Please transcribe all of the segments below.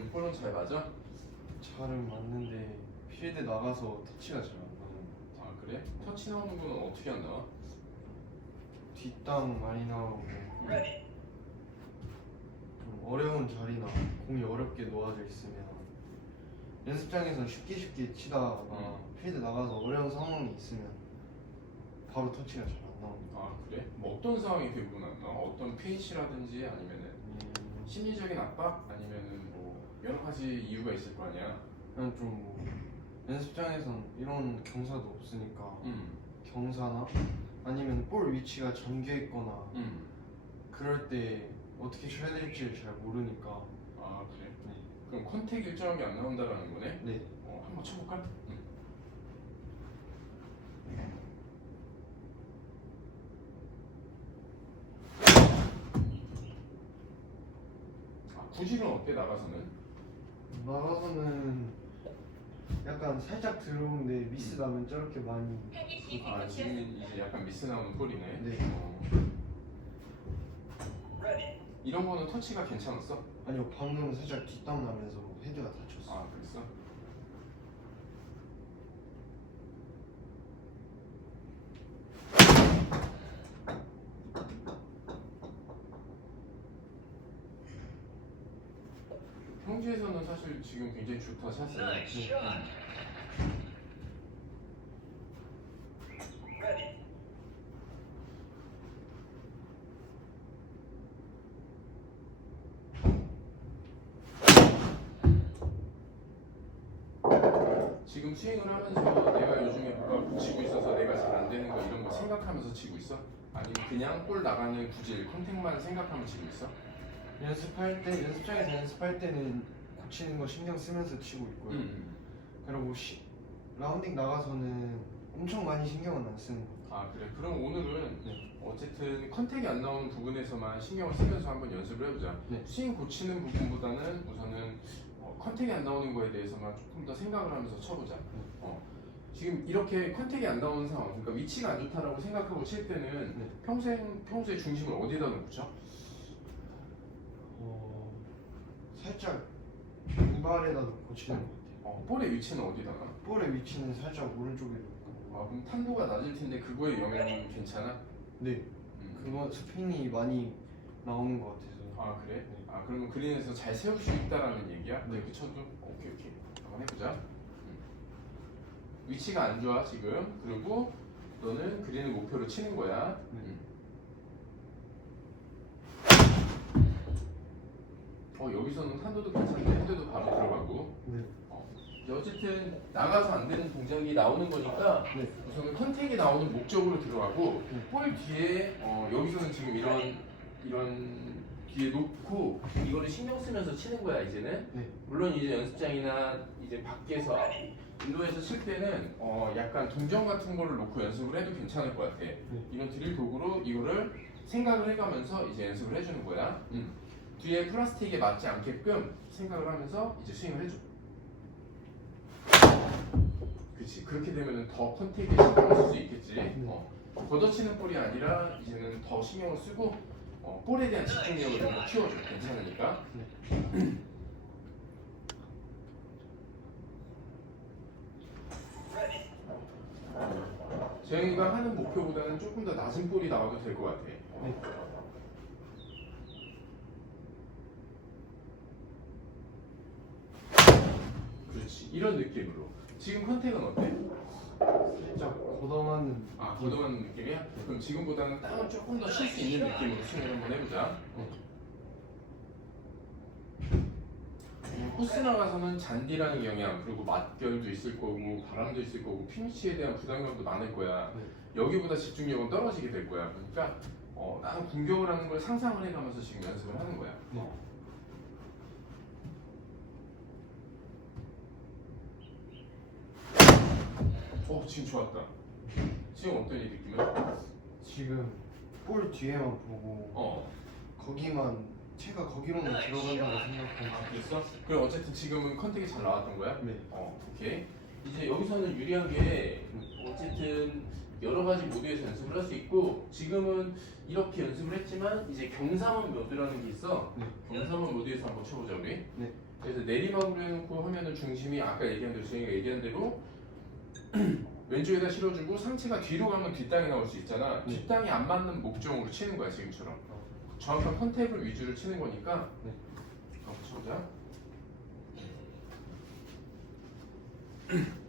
요즘 볼은 잘 맞아? 잘은 맞는데 필드 나가서 터치가 잘 안 나는 아 그래? 터치 나오는 거는 어떻게 안 나와? 뒷땅 많이 나오고 좀 어려운 자리나 공이 어렵게 놓아져 있으면 연습장에서 쉽게 쉽게 치다가 음. 필드 나가서 어려운 상황이 있으면 바로 터치가 잘 안 나옵니다. 아 그래? 뭐 어떤 상황이 대부분 안 나와? 어떤 페이시라든지 아니면은 음, 심리적인 압박? 아니면은 뭐 여러 가지 이유가 있을 거 아니야? 그냥 좀뭐 연습장에선 이런 경사도 없으니까 음. 경사나 아니면 볼 위치가 잠겨 있거나 음. 그럴 때 어떻게 쳐야 될지를 잘 모르니까 아 그래? 네. 그럼 컨택 일정이 안 나온다라는 거네? 네 어, 한번 쳐볼까? 응. 아, 구질은 어때 나가서는? 나가서는 약간 살짝 들어오는데 미스 나면 저렇게 많이 아 지금 이제 약간 미스 나오는 꼴이네. 네. 어. 이런 거는 터치가 괜찮았어? 아니요 방금 살짝 뒷땅 나면서 헤드가 다쳤어 아 그랬어? 평지에서는 사실 지금 굉장히 좋다 샷을. Ready. 지금 스윙을 하면서 내가 요즘에 뭐가 붙이고 있어서 내가 잘 안 되는 거 이런 거 생각하면서 치고 있어? 아니면 그냥 볼 나가는 구질 컨택만 생각하면 치고 있어? 연습할 때 연습장에서 연습할 때는 고 치는 거 신경 쓰면서 치고 있고요 음. 그리고 시, 라운딩 나가서는 엄청 많이 신경은 안 쓰는 거 아 그래 그럼 오늘은 네. 어쨌든 컨택이 안 나오는 부분에서만 신경을 쓰면서 한번 연습을 해보자 네. 스윙 고치는 부분보다는 우선은 어, 컨택이 안 나오는 거에 대해서만 조금 더 생각을 하면서 쳐보자 어, 지금 이렇게 컨택이 안 나오는 상황 그러니까 위치가 안 좋다라고 생각하고 칠 때는 네. 평생, 평소에 중심을 어디에다 놓고 쳐? 어, 살짝 왼발에다 놓고 치는 것 같아요 어, 볼의 위치는 어디다 놔? 볼의 위치는 살짝 오른쪽에 놓고 아, 그럼 탄도가 낮을 텐데 그거에 영향은 괜찮아? 네 음. 그거 스핀이 많이 나오는 것 같아서 아 그래? 네. 아 그러면 그린에서 잘 세울 수 있다라는 얘기야? 네. 그렇게 쳐도? 오케이 오케이 한번 해보자 음. 위치가 안 좋아 지금 그리고 너는 그린을 목표로 치는 거야 네. 음. 어 여기서는 탄도도 괜찮네 헤드도 바로 들어가고 네. 어쨌든 나가서 안 되는 동작이 나오는 거니까 네. 우선은 컨택이 나오는 목적으로 들어가고 네. 볼 뒤에 어, 여기서는 지금 이런 이런 뒤에 놓고 이거를 신경 쓰면서 치는 거야 이제는 네. 물론 이제 연습장이나 이제 밖에서 인도에서 칠 때는 어, 약간 동전 같은 거를 놓고 연습을 해도 괜찮을 것 같아 이런 드릴 도구로 이거를 생각을 해가면서 이제 연습을 해주는 거야 음. 뒤에 플라스틱에 맞지 않게끔 생각을 하면서 이제 스윙을 해줘. 그렇지 그렇게 되면은 더 컨택에 신경을 쓸 수 있겠지. 어, 걷어치는 볼이 아니라 이제는 더 신경을 쓰고 어, 볼에 대한 집중력을 좀더 키워줘. 괜찮으니까. 재영이가 하는 목표보다는 조금 더 낮은 볼이 나와도 될 것 같아. 네. 그렇지 이런 느낌으로 지금 컨택은 어때? 살짝 걷어맞는 아 걷어가는 느낌이야? 그럼 지금보다는 땅을 조금 더칠수 있는 느낌으로 스윙을 한번 해보자 음, 코스 나가서는 잔디라는 영향 그리고 맞결도 있을 거고 바람도 있을 거고 피니치에 대한 부담감도 많을 거야 네. 여기보다 집중력은 떨어지게 될 거야 그러니까 어, 나는 공격을 하는 걸 상상을 해가면서 지금 연습을 하는 거야 네. 어 지금 좋았다 지금 어떤 이 느낌은? 지금 볼 뒤에만 보고 어 거기만 채가 거기로만 들어간다고 아, 생각하고 그랬어? 그럼 어쨌든 지금은 컨택이 잘 나왔던 거야? 네. 어, 오케이. 이제 여기서는 유리한 게 어쨌든 여러 가지 모드에서 연습을 할 수 있고 지금은 이렇게 연습을 했지만 이제 경사만 모드라는 게 있어. 네. 경사만 모드에서 한번 쳐보자 우리. 네. 그래서 내리막으로 해놓고 하면은 중심이 아까 얘기한 대로 저희가 얘기한 대로 왼쪽에다 실어주고 상체가 뒤로 가면 뒷땅이 나올 수 있잖아. 네. 뒷땅이 안 맞는 목적으로 치는 거야 지금처럼. 정확한 컨택을 위주로 치는 거니까. 네. 한번 쳐보자.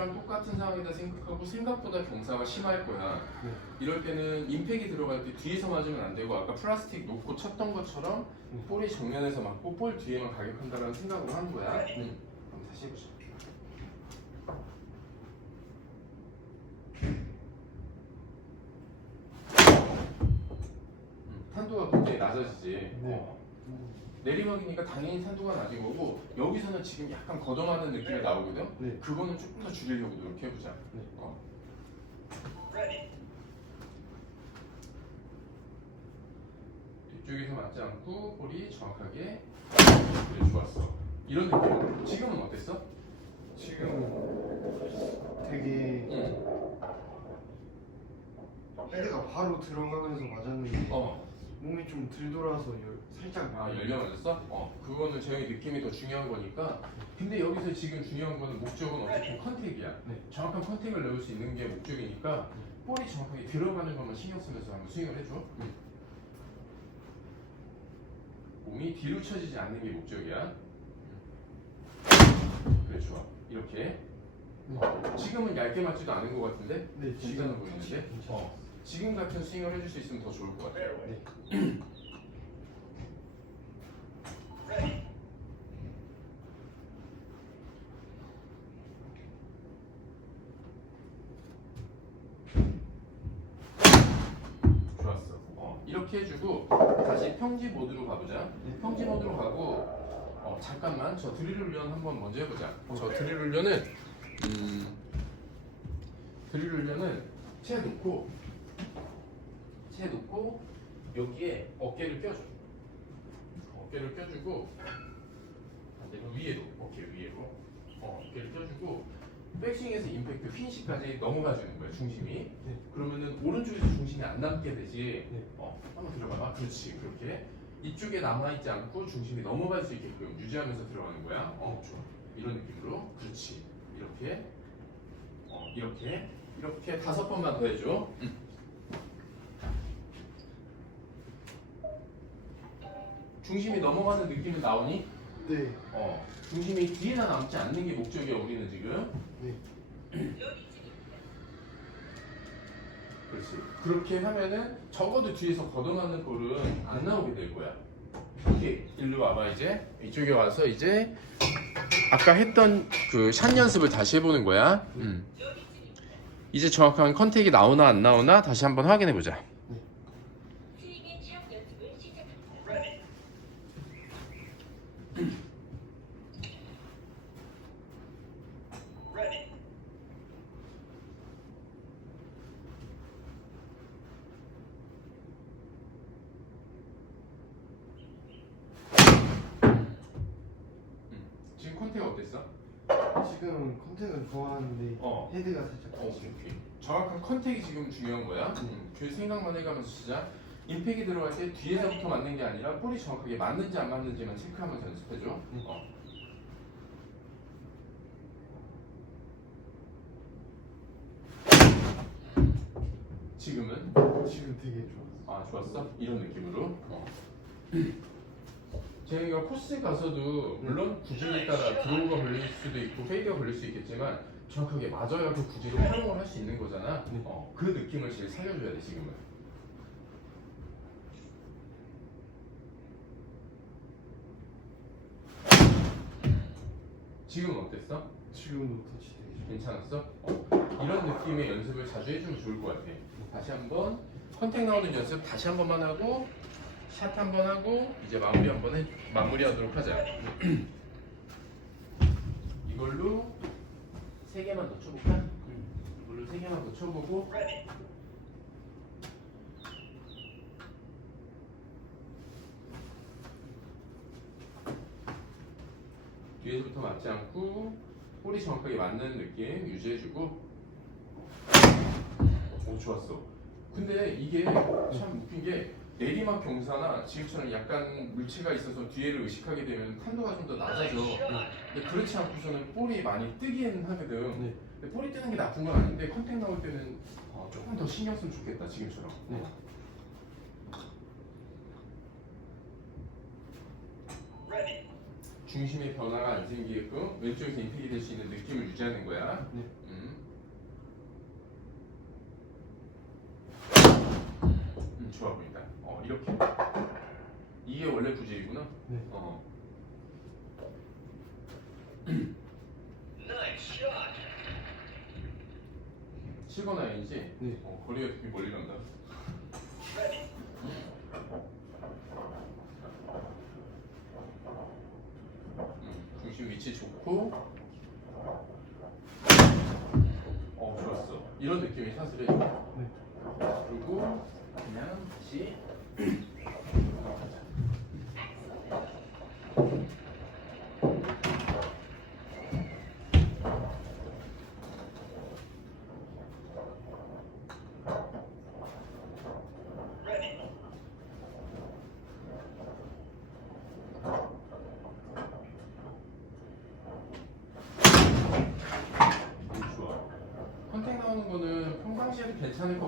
코스랑 똑같은 상황이다 생각하고 생각보다 경사가 심할 거야. 네. 이럴 때는 임팩이 들어갈 때 뒤에서 맞으면 안 되고 아까 플라스틱 놓고 쳤던 것처럼 네. 볼이 정면에서 맞고 볼 뒤에만 가격한다는 생각으로 하는 거야. 응. 그럼 다시 해보자. 음, 탄도가 굉장히 낮아지지. 네. 어. 내리막이니까 당연히 탄도가 낮은 거고 여기서는 지금 약간 걷어맞는 느낌이 나오거든. 네. 그거는 조금 더 줄이려고 노력해보자. 네. 어. 뒤쪽에서 맞지 않고 볼이 정확하게 그래 좋았어. 이런 느낌. 지금은 어땠어? 지금 되게 응. 헤드가 바로 들어가면서 맞았는데 어. 몸이 좀 들 돌아서 열, 살짝 아 열려 맞았어? 어. 그거는 제형의 느낌이 더 중요한 거니까. 근데 여기서 지금 중요한 거는 목적은 어쨌든 컨택이야. 네. 정확한 컨택을 넣을 수 있는 게 목적이니까 볼이 정확하게 들어가는 것만 신경 쓰면서 한번 스윙을 해줘. 몸이 뒤로 쳐지지 않는 게 목적이야. 그래 좋아. 이렇게. 어, 지금은 얇게 맞지도 않은 것 같은데? 네 지금 보이는데? 어. 지금 같은 스윙을 해줄 수 있으면 더 좋을 것 같아. 네. 좋았어. 어, 이렇게 해주고 다시 평지 모드로 가보자. 평지 모드로 가고 어, 잠깐만 저 드릴 훈련 한번 먼저 해보자. 저 드릴 훈련은 음, 드릴 훈련은 채 놓고 채 놓고 여기에 어깨를 껴줘. 어깨를 껴주고 반대로 위에도 어깨 위에로 어, 어깨를 껴주고 백스윙에서 임팩트 핀시까지 넘어가 주는 거야 중심이. 네. 그러면은 오른쪽에서 중심이 안 남게 되지. 네. 어, 한번 들어가봐. 그렇지. 그렇게 이쪽에 남아 있지 않고 중심이 넘어갈 수 있게끔 유지하면서 들어가는 거야. 어, 좋아. 이런 느낌으로. 그렇지. 이렇게. 어, 이렇게. 이렇게 다섯 번만 더 해줘. 응. 중심이 넘어가는 느낌이 나오니? 네. 어, 중심이 뒤에나 남지 않는 게 목적이야 우리는 지금. 네. 그렇지. 그렇게 하면은 적어도 뒤에서 걷어맞는 볼은 안 나오게 될 거야. 오케이. 일로 와봐 이제. 이쪽에 와서 이제 아까 했던 그 샷 연습을 다시 해보는 거야. 음. 이제 정확한 컨택이 나오나 안 나오나 다시 한번 확인해 보자. 스윙 앤 샷 연습을 시작합니다. 지금 컨택 어땠어? 지금 컨택은 좋아하는데 어. 헤드가 살짝 어, 오케이, 오케이. 정확한 컨택이 지금 중요한 거야. 음, 그 생각만 해가면서 치자. 임팩이 들어갈 때 뒤에서부터 맞는 게 아니라 볼이 정확하게 맞는지 안 맞는지만 체크하면서 연습해줘. 음. 어. 지금은 지금 되게 좋았어. 아 좋았어? 이런 느낌으로. 어. 제가 코스 가서도 물론 구질에 따라 드로우가 걸릴 수도 있고 페이드가 걸릴 수 있겠지만 정확하게 맞아야 그 구질을 활용을 할 수 있는 거잖아. 네. 어, 그 느낌을 제일 살려줘야 돼 지금은. 지금은 어땠어? 지금도 터치 되게. 괜찮았어? 어, 이런 느낌의 연습을 자주 해주면 좋을 것 같아. 다시 한번 컨택 나오는 연습 다시 한 번만 하고 샷 한 번 하고 이제 마무리 한번 해 마무리하도록 하자. 이걸로 세 개만 더 쳐볼까? 세 개만 더 쳐보고 뒤에서부터 맞지 않고 볼이 정확하게 맞는 느낌 유지해주고 오 좋았어 근데 이게 참 웃긴 게 내리막 경사나 지금처럼 약간 물체가 있어서 뒤에를 의식하게 되면 탄도가 좀 더 낮아져 근데 그렇지 않고서는 볼이 많이 뜨기는 하거든 네. 근데 볼이 뜨는 게 나쁜 건 아닌데 컨택 나올 때는 어, 조금 더 신경 쓰면 좋겠다 지금처럼 네. 중심의 변화가 안 생기게끔 왼쪽에서 인택이 될 수 있는 느낌을 유지하는 거야. 네. 좋아 보인다. 어, 이렇게. 이게 원래 구질이구나. 네. 어. 치거나 아니지? 네. 어, 거리가 되게 멀리 간다. 음, 중심 위치 좋고 어 좋았어 이런 느낌이 사실은 네. 그리고 그냥 다시 가자. 음, 좋아. 컨택 나오는 거는 평상시에도 괜찮을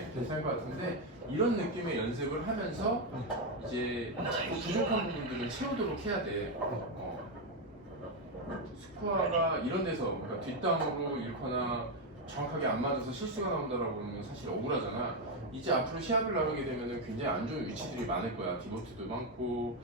것 같아. 괜찮을 것 같은데 이런 느낌의 연습을 하면서 이제 또 부족한 부분들은 채우도록 해야 돼. 어. 스코어가 이런 데서 그러니까 뒷땅으로 잃거나 정확하게 안 맞아서 실수가 나온다라고 하면 사실 억울하잖아. 이제 앞으로 시합을 나가게 되면은 굉장히 안 좋은 위치들이 많을 거야. 디보트도 많고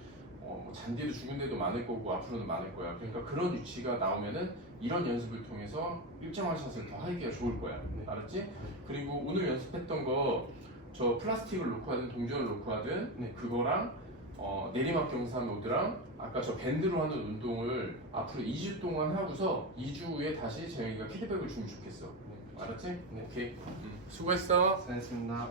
어, 뭐 잔디도 죽은 데도 많을 거고 앞으로는 많을 거야. 그러니까 그런 위치가 나오면은 이런 연습을 통해서 일정한 샷을 더 하기가 좋을 거야. 네. 알았지? 그리고 오늘 연습했던 거 저 플라스틱을 놓고 하든 동전을 놓고 하든 네. 그거랑 어, 내리막 경사 노드랑 아까 저 밴드로 하는 운동을 앞으로 2주 동안 하고서 2주 후에 다시 재영이가 피드백을 주면 좋겠어. 네. 알았지? 네. 오케이. 음, 수고했어. 수고하셨습니다.